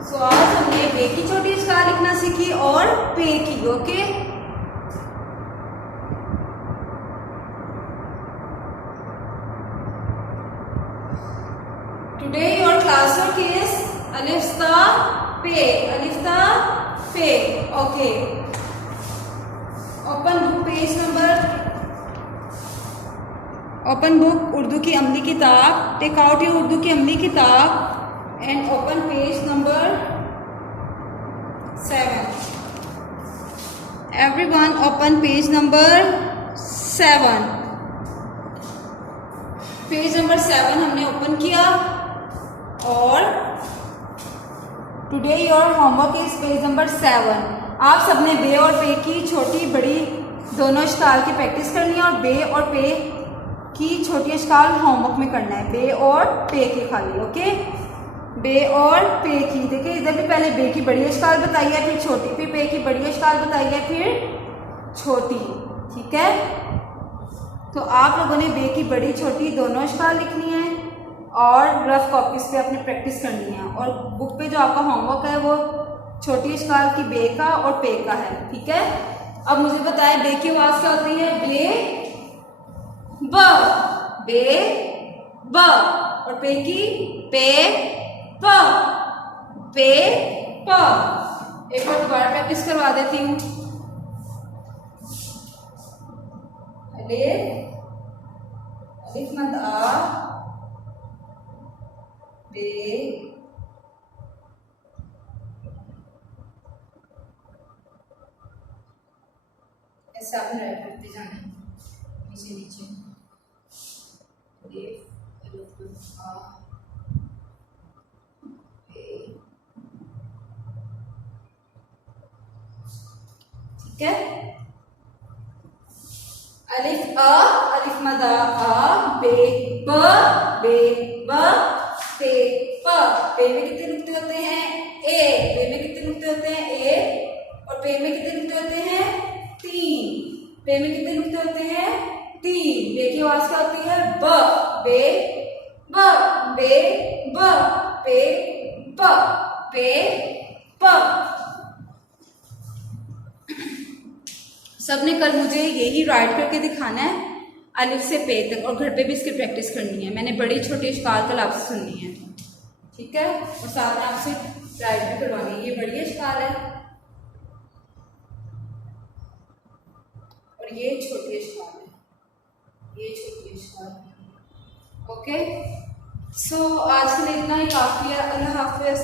सो आज हमने बे की छोटी इश्काल लिखना सीखी और पे की। Okay, today your class work is अलिफ ता पे, अलिफ ता पे। Okay, open book page number, open book Urdu की अमली किताब, टेक आउट योर उर्दू की अमली किताब and open page number 7. Everyone open page number 7. Page number 7 हमने ओपन किया और today your homework is page number 7। आप सबने बे और पे की छोटी बड़ी दोनों इश्काल की प्रैक्टिस करनी है और बे और पे की छोटी इश्काल होमवर्क में करना है, बे और पे की खाली। ओके, बे और पे की। देखिए इधर भी पहले बे की बड़ी इश्काल बताई है, फिर छोटी, फिर पे की बड़ी इश्काल बताई है, फिर छोटी। ठीक है, तो आप लोगों ने बे की बड़ी छोटी दोनों इश्काल लिखनी है और रफ कॉपीज पे अपनी प्रैक्टिस करनी है। और बुक पे जो आपका होमवर्क है वो छोटी इश्काल की बे का और पे का है। ठीक है, अब मुझे बताएं बे की आवाज क्या होती है? बे ब, बे ब। और पे की पे प, पे प। एक बार दोबारा प्रैक्टिस करवा देती हूँ। अलिफ मद आ, बे ऐसे आपने राइट करते जाना है, नीचे नीचे। अलिफ मद आ, ठीक है। अलिफ अ, अलिफ मद आ, बे ब, बे ब, पे प। पे में कितने नुक्ते होते हैं? ए। पे में कितने नुक्ते होते हैं? ए। और पे में कितने नुक्ते होते हैं? 3। पे में कितने नुक्ते होते हैं? 3। बे की आवाज क्या होती है? ब, बे ब, बे ब, पे प, पे प। सबने कल मुझे यही राइट करके दिखाना है अलिफ से पे तक, और घर पे भी इसकी प्रैक्टिस करनी है। मैंने बड़ी छोटी इश्काल कल आपसे सुननी है। ठीक है, और साथ में आपसे राइट भी करवानी है। ये बड़ी इश्काल है और ये छोटी इश्काल है, ये छोटी इश्काल है। ओके, सो आज के लिए इतना ही काफी है। अल्लाह हाफिज।